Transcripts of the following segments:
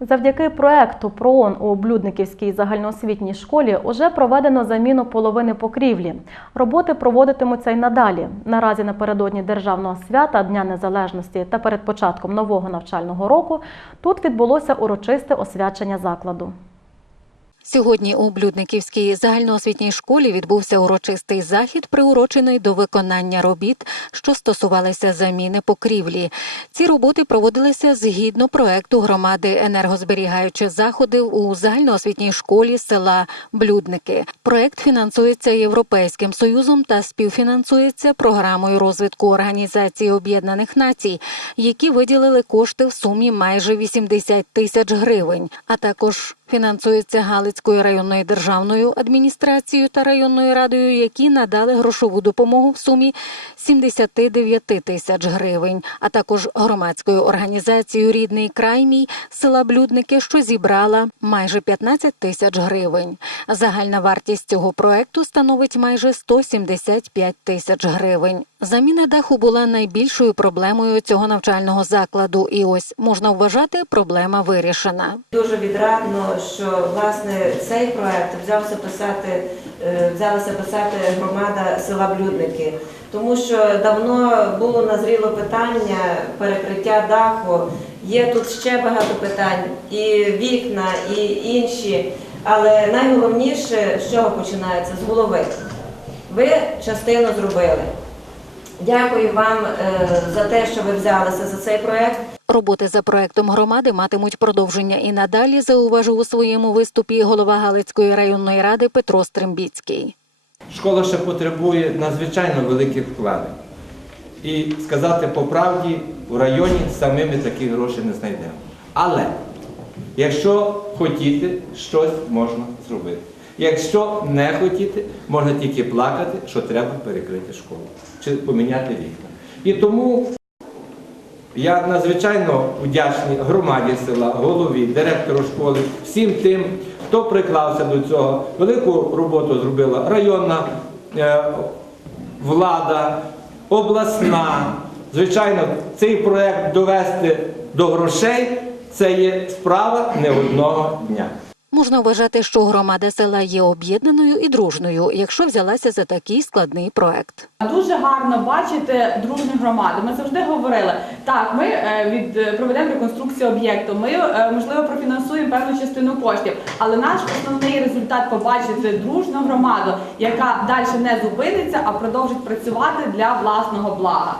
Завдяки проекту ПРООН у Блюдниківській загальноосвітній школі уже проведено заміну половини покрівлі. Роботи проводитимуться й надалі. Наразі напередодні державного свята Дня Незалежності та перед початком нового навчального року тут відбулося урочисте освячення закладу. Сьогодні у Блюдниківській загальноосвітній школі відбувся урочистий захід, приурочений до виконання робіт, що стосувалися заміни покрівлі. Ці роботи проводилися згідно проекту громади енергозберігаючі заходи у загальноосвітній школі села Блюдники. Проект фінансується Європейським союзом та співфінансується програмою розвитку Організації Об'єднаних Націй, які виділили кошти в сумі майже 80 тисяч гривень, а також фінансується Галицькою районною державною адміністрацією та районною радою, які надали грошову допомогу в сумі 79 тисяч гривень, а також громадською організацією Рідний край мій села Блюдники, що зібрала майже 15 тисяч гривень. Загальна вартість цього проекту становить майже 175 тисяч гривень. Заміна даху була найбільшою проблемою цього навчального закладу, і ось можна вважати, проблема вирішена. Дуже відрадно, що власне цей проект взявся писати, е, взялася писати громада села Блюдники, тому що давно було назріло питання перекриття даху. Є тут ще багато питань, і вікна, і інші. Але найголовніше, з чого починається? З голови. Ви частину зробили. Дякую вам е, за те, що ви взялися за цей проект. Роботи за проектом громади матимуть продовження і надалі, зауважив у своєму виступі голова Галицької районної ради Петро Стрембіцький. Школа ще потребує надзвичайно великих вкладень. І сказати по правді, у районі самими такі гроші не знайдемо. Але якщо хотіти, щось можна зробити. Якщо не хотіти, можна тільки плакати, що треба перекрити школу чи поміняти вікна. І тому я надзвичайно вдячний громаді села, голові, директору школи, всім тим, хто приклався до цього. Велику роботу зробила районна е, влада, обласна. Звичайно, цей проект довести до грошей це є справа не одного дня. Можна вважати, що громада села є об'єднаною і дружною, якщо взялася за такий складний проект. Дуже гарно бачити дружню громаду. Ми завжди говорили, так, ми е, від е, проведемо реконструкцію об'єкту, ми е, можливо профінансуємо певну частину коштів, але наш основний результат побачити дружну громаду, яка далі не зупиниться, а продовжить працювати для власного блага.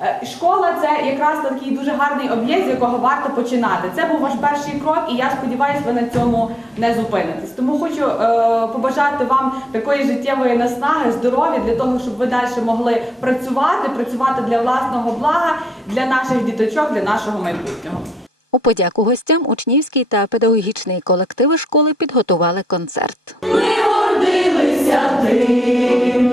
Е, Школа це якраз такий дуже гарний об'єкт, з якого варто починати. Це був ваш перший крок, і я сподіваюся, ви на цьому не зупинитесь. Тому хочу е, побажати вам такої життєвої наснаги, здоров'я для того, щоб ви далі могли працювати, працювати для власного блага, для наших діточок, для нашого майбутнього. У подяку гостям учнівський та педагогічний колективи школи підготували концерт. Ми гордилися тим,